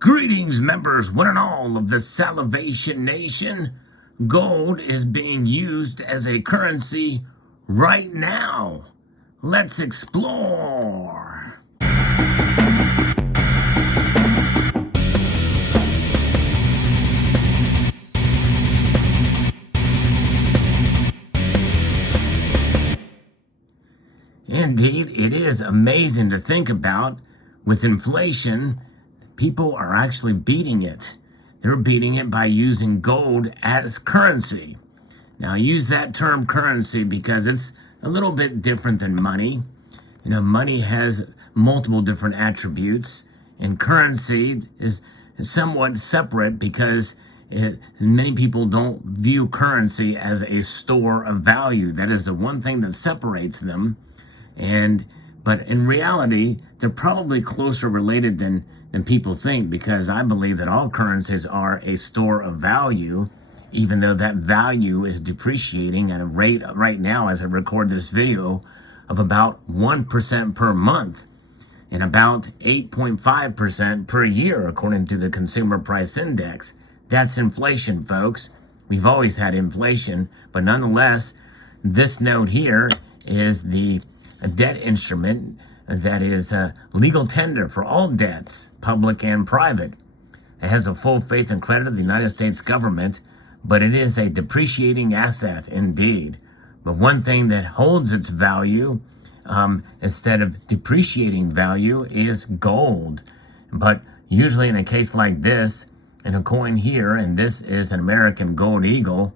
Greetings, members, one and all of the Salivation Nation. Gold is being used as a currency right now. Let's explore. Indeed, it is amazing to think about. With inflation, people are actually beating it. They're beating it by using gold as currency. Now, I use that term currency because it's a little bit different than money. You know, money has multiple different attributes, and currency is somewhat separate because many people don't view currency as a store of value. That is the one thing that separates them. But in reality, they're probably closer related than people think, because I believe that all currencies are a store of value, even though that value is depreciating at a rate right now as I record this video of about 1% per month and about 8.5% per year, according to the Consumer Price Index. That's inflation, folks. We've always had inflation, but nonetheless, this note here is a debt instrument that is a legal tender for all debts, public and private. It has a full faith and credit of the United States government, but it is a depreciating asset indeed. But one thing that holds its value instead of depreciating value is gold. But usually in a case like this, in a coin here, and this is an American gold eagle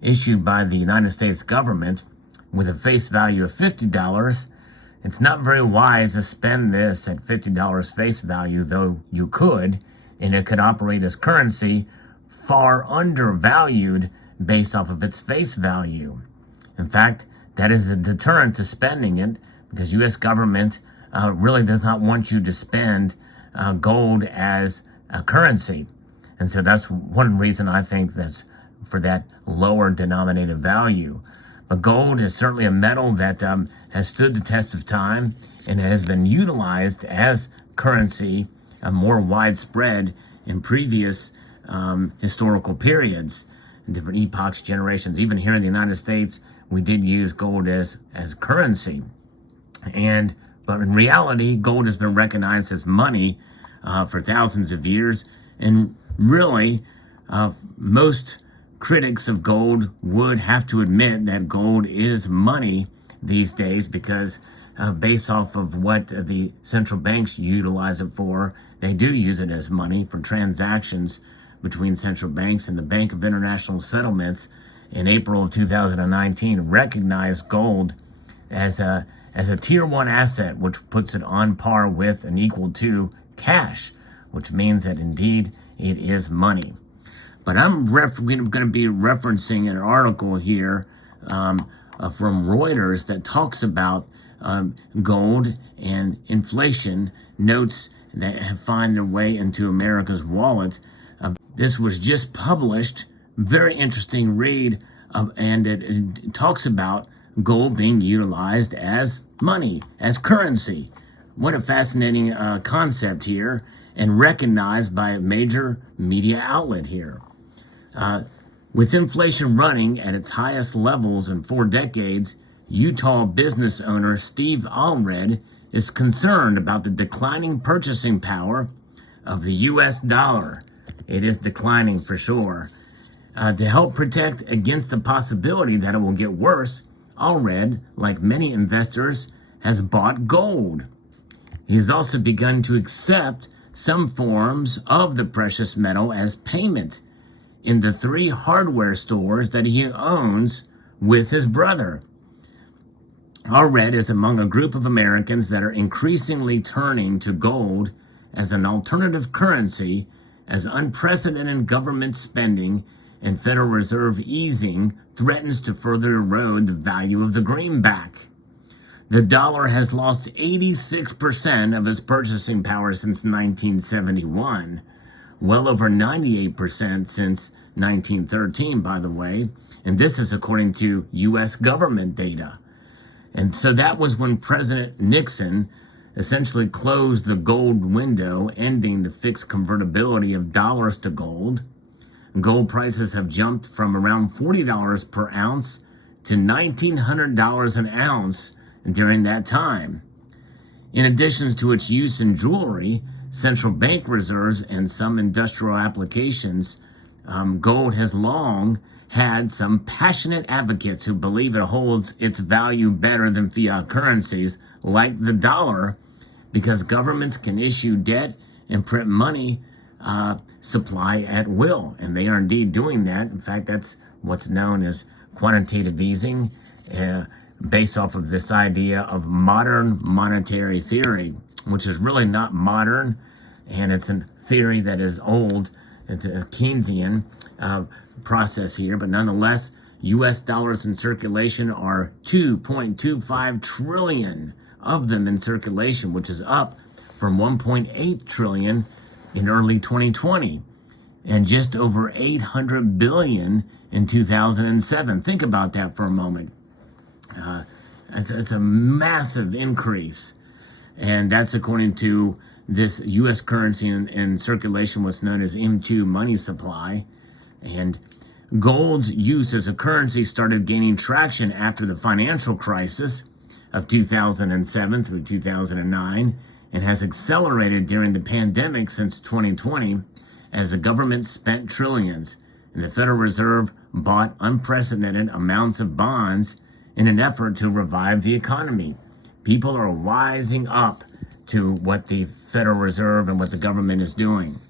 issued by the United States government with a face value of $50, it's not very wise to spend this at $50 face value, though you could, and it could operate as currency far undervalued based off of its face value. In fact, that is a deterrent to spending it, because U.S. government really does not want you to spend gold as a currency. And so that's one reason I think that's for that lower denominated value. But gold is certainly a metal that has stood the test of time and has been utilized as currency more widespread in previous historical periods, in different epochs, generations. Even here in the United States, we did use gold as currency. But in reality, gold has been recognized as money for thousands of years. And really, most critics of gold would have to admit that gold is money these days, because based off of what the central banks utilize it for, they do use it as money for transactions between central banks. And the Bank of International Settlements in April of 2019 recognized gold as a tier 1 asset, which puts it on par with and equal to cash, which means that indeed it is money. But I'm going to be referencing an article here from Reuters that talks about gold and inflation, notes that have found their way into America's wallet. This was just published, very interesting read, and it talks about gold being utilized as money, as currency. What a fascinating concept here, and recognized by a major media outlet here. With inflation running at its highest levels in 4 decades, Utah business owner Steve Allred is concerned about the declining purchasing power of the U.S. dollar. It is declining for sure. To help protect against the possibility that it will get worse, Allred, like many investors, has bought gold. He has also begun to accept some forms of the precious metal as payment in the 3 hardware stores that he owns with his brother. Allred is among a group of Americans that are increasingly turning to gold as an alternative currency, as unprecedented government spending and Federal Reserve easing threatens to further erode the value of the greenback. The dollar has lost 86% of its purchasing power since 1971. Well over 98% since 1913, by the way. And this is according to U.S. government data. And so that was when President Nixon essentially closed the gold window, ending the fixed convertibility of dollars to gold. Gold prices have jumped from around $40 per ounce to $1,900 an ounce during that time. In addition to its use in jewelry, central bank reserves, and some industrial applications, gold has long had some passionate advocates who believe it holds its value better than fiat currencies like the dollar, because governments can issue debt and print money supply at will, and they are indeed doing that. In fact, that's what's known as quantitative easing, based off of this idea of modern monetary theory, which is really not modern, and it's a theory that is old. It's a Keynesian process here, but nonetheless, U.S. dollars in circulation are 2.25 trillion of them in circulation, which is up from 1.8 trillion in early 2020, and just over 800 billion in 2007. Think about that for a moment. It's a massive increase, and that's according to this U.S. currency in circulation, what's known as M2 money supply. And gold's use as a currency started gaining traction after the financial crisis of 2007 through 2009, and has accelerated during the pandemic since 2020 as the government spent trillions and the Federal Reserve bought unprecedented amounts of bonds in an effort to revive the economy. People are wising up to what the Federal Reserve and what the government is doing.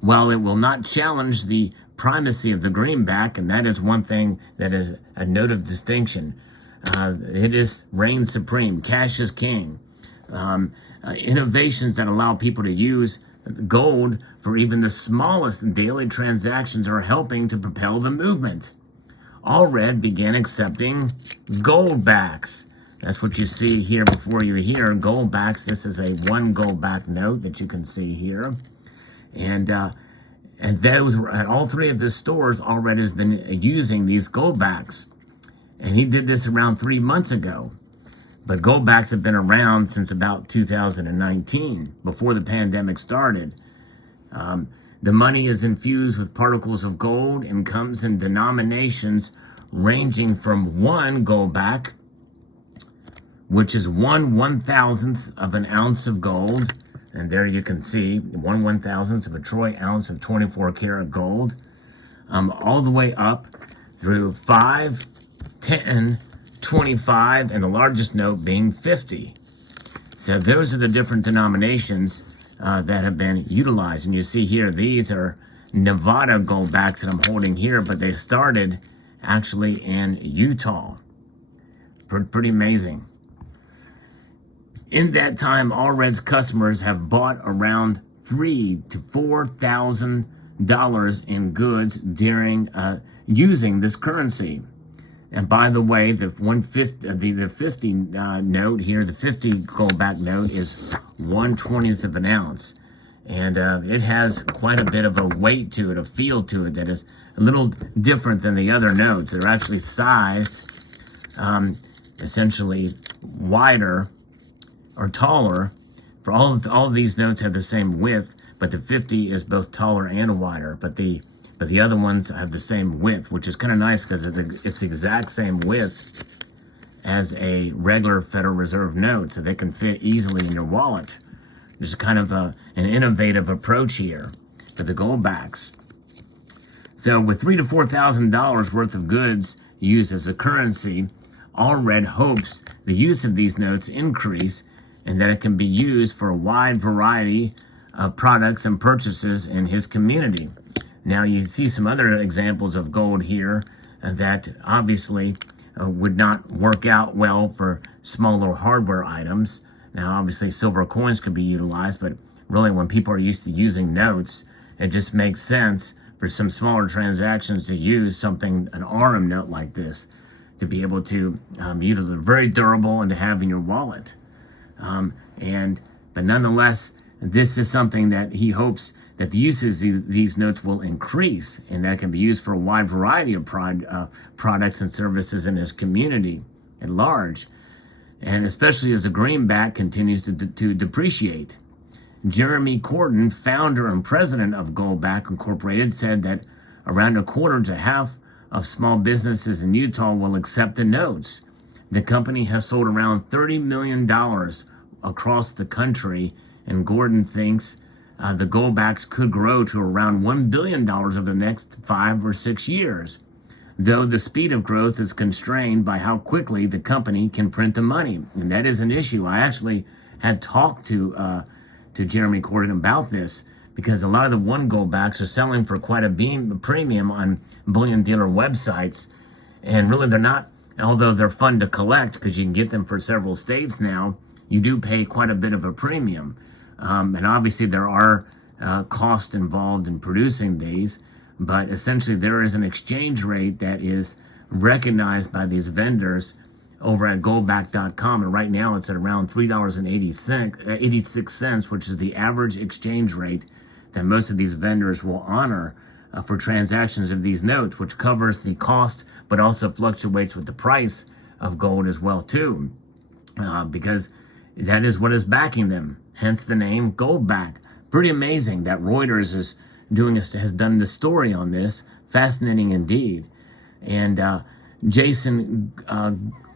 While it will not challenge the primacy of the greenback, and that is one thing that is a note of distinction, it is reigns supreme. Cash is king. Innovations that allow people to use gold for even the smallest daily transactions are helping to propel the movement. Allred began accepting Goldbacks. That's what you see here before you here. Goldbacks. This is a one Goldback note that you can see here, and those at all three of his stores. Allred has been using these Goldbacks, and he did this around 3 months ago. But Goldbacks have been around since about 2019, before the pandemic started. The money is infused with particles of gold and comes in denominations ranging from 1 Goldback, which is 1/1000th of an ounce of gold. And there you can see 1/1000th of a troy ounce of 24 karat gold, all the way up through 5, 10, 25, and the largest note being 50. So those are the different denominations that have been utilized. And you see here, these are Nevada Goldbacks that I'm holding here, but they started actually in Utah. Pretty amazing. In that time, Allred's customers have bought around $3,000 to $4,000 in goods during using this currency. And by the way, the 50 note here, the 50 Goldback note is 1/20th of an ounce, and it has quite a bit of a weight to it, a feel to it that is a little different than the other notes. They're actually sized essentially wider or taller. For all of these notes have the same width, but the 50 is both taller and wider. But the other ones have the same width, which is kind of nice because it's the exact same width as a regular Federal Reserve note, so they can fit easily in your wallet. There's kind of an innovative approach here for the Goldbacks. So with $3,000 to $4,000 worth of goods used as a currency, Allred hopes the use of these notes increase and that it can be used for a wide variety of products and purchases in his community. Now you see some other examples of gold here that obviously would not work out well for smaller hardware items. Now obviously silver coins could be utilized, but really when people are used to using notes, it just makes sense for some smaller transactions to use something, an RM note like this, to be able to utilize it. Very durable and to have in your wallet. But nonetheless, this is something that he hopes that the uses of these notes will increase, and that can be used for a wide variety of products and services in his community at large. and especially as the greenback continues to depreciate. Jeremy Corden, founder and president of Goldbacks Incorporated, said that around a quarter to half of small businesses in Utah will accept the notes. The company has sold around $30 million across the country, and Gordon thinks the Goldbacks could grow to around $1 billion over the next 5 or 6 years, though the speed of growth is constrained by how quickly the company can print the money. And that is an issue. I actually had talked to Jeremy Corden about this, because a lot of the one Goldbacks are selling for quite a premium on bullion dealer websites, and really they're not, although they're fun to collect because you can get them for several states now, you do pay quite a bit of a premium. And obviously there are costs involved in producing these, but essentially there is an exchange rate that is recognized by these vendors over at goldback.com, and right now it's at around $3.86, which is the average exchange rate that most of these vendors will honor for transactions of these notes, which covers the cost but also fluctuates with the price of gold as well too, because that is what is backing them, hence the name Goldback. Pretty amazing that Reuters has done the story on this. Fascinating indeed. And Jason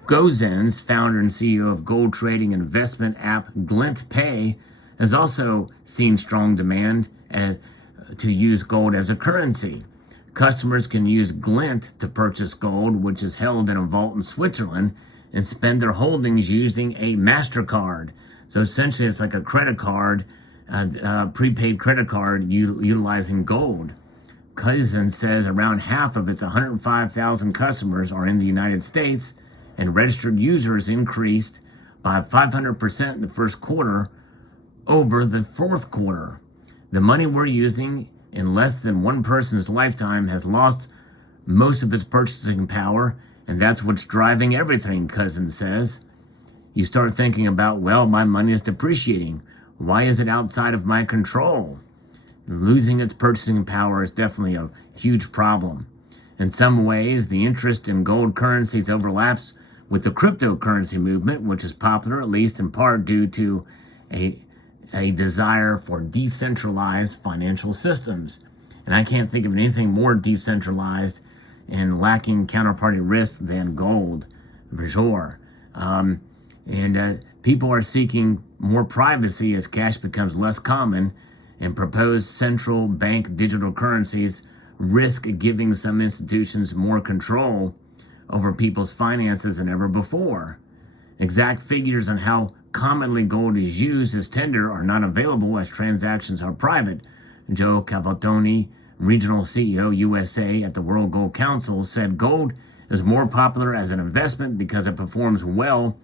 Gozens, founder and CEO of gold trading investment app Glint Pay, has also seen strong demand to use gold as a currency. Customers can use Glint to purchase gold, which is held in a vault in Switzerland, and spend their holdings using a MasterCard. So essentially it's like a credit card, prepaid credit card utilizing gold. Cousins says around half of its 105,000 customers are in the United States, and registered users increased by 500% in the first quarter over the fourth quarter. The money we're using in less than one person's lifetime has lost most of its purchasing power, and that's what's driving everything, Cousins says. You start thinking about, well, my money is depreciating. Why is it outside of my control? Losing its purchasing power is definitely a huge problem. In some ways, the interest in gold currencies overlaps with the cryptocurrency movement, which is popular, at least in part due to a desire for decentralized financial systems. And I can't think of anything more decentralized and lacking counterparty risk than gold, for sure. People are seeking more privacy as cash becomes less common, and proposed central bank digital currencies risk giving some institutions more control over people's finances than ever before. Exact figures on how commonly gold is used as tender are not available, as transactions are private. Joe Cavaltoni, regional CEO USA at the World Gold Council, said gold is more popular as an investment because it performs well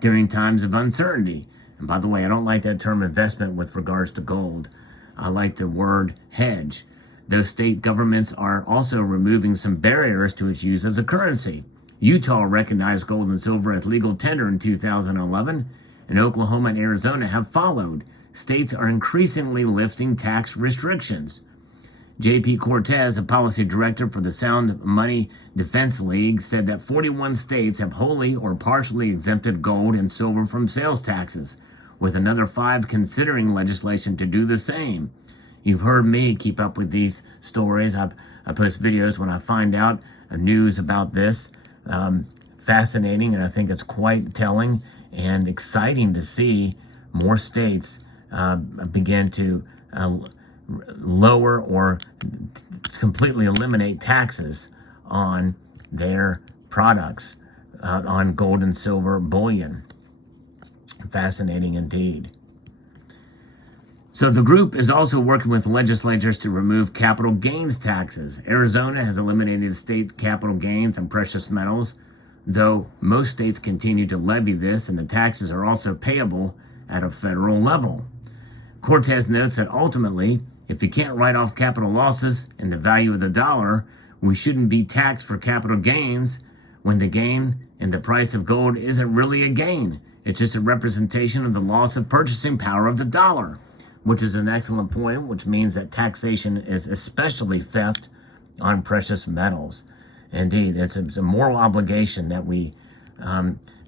during times of uncertainty. And by the way, I don't like that term investment with regards to gold. I like the word hedge. Those state governments are also removing some barriers to its use as a currency. Utah recognized gold and silver as legal tender in 2011, and Oklahoma and Arizona have followed. States are increasingly lifting tax restrictions. J.P. Cortez, a policy director for the Sound Money Defense League, said that 41 states have wholly or partially exempted gold and silver from sales taxes, with another 5 considering legislation to do the same. You've heard me keep up with these stories. I post videos when I find out news about this. Fascinating, and I think it's quite telling and exciting to see more states begin to lower or completely eliminate taxes on their products, on gold and silver bullion. Fascinating indeed. So the group is also working with legislatures to remove capital gains taxes. Arizona has eliminated state capital gains on precious metals, though most states continue to levy this, and the taxes are also payable at a federal level. Cortez notes that ultimately, if you can't write off capital losses and the value of the dollar, we shouldn't be taxed for capital gains when the gain in the price of gold isn't really a gain. It's just a representation of the loss of purchasing power of the dollar, which is an excellent point, which means that taxation is especially theft on precious metals. Indeed, it's a moral obligation that we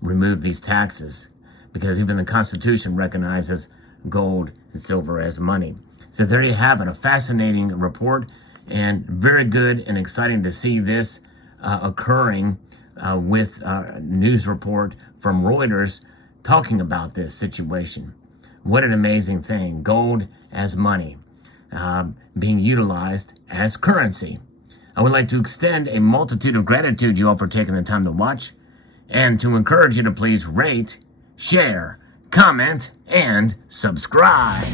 remove these taxes, because even the Constitution recognizes gold and silver as money. So there you have it, a fascinating report, and very good and exciting to see this occurring with a news report from Reuters talking about this situation. What an amazing thing. Gold as money being utilized as currency. I would like to extend a multitude of gratitude to you all for taking the time to watch, and to encourage you to please rate, share, comment, and subscribe.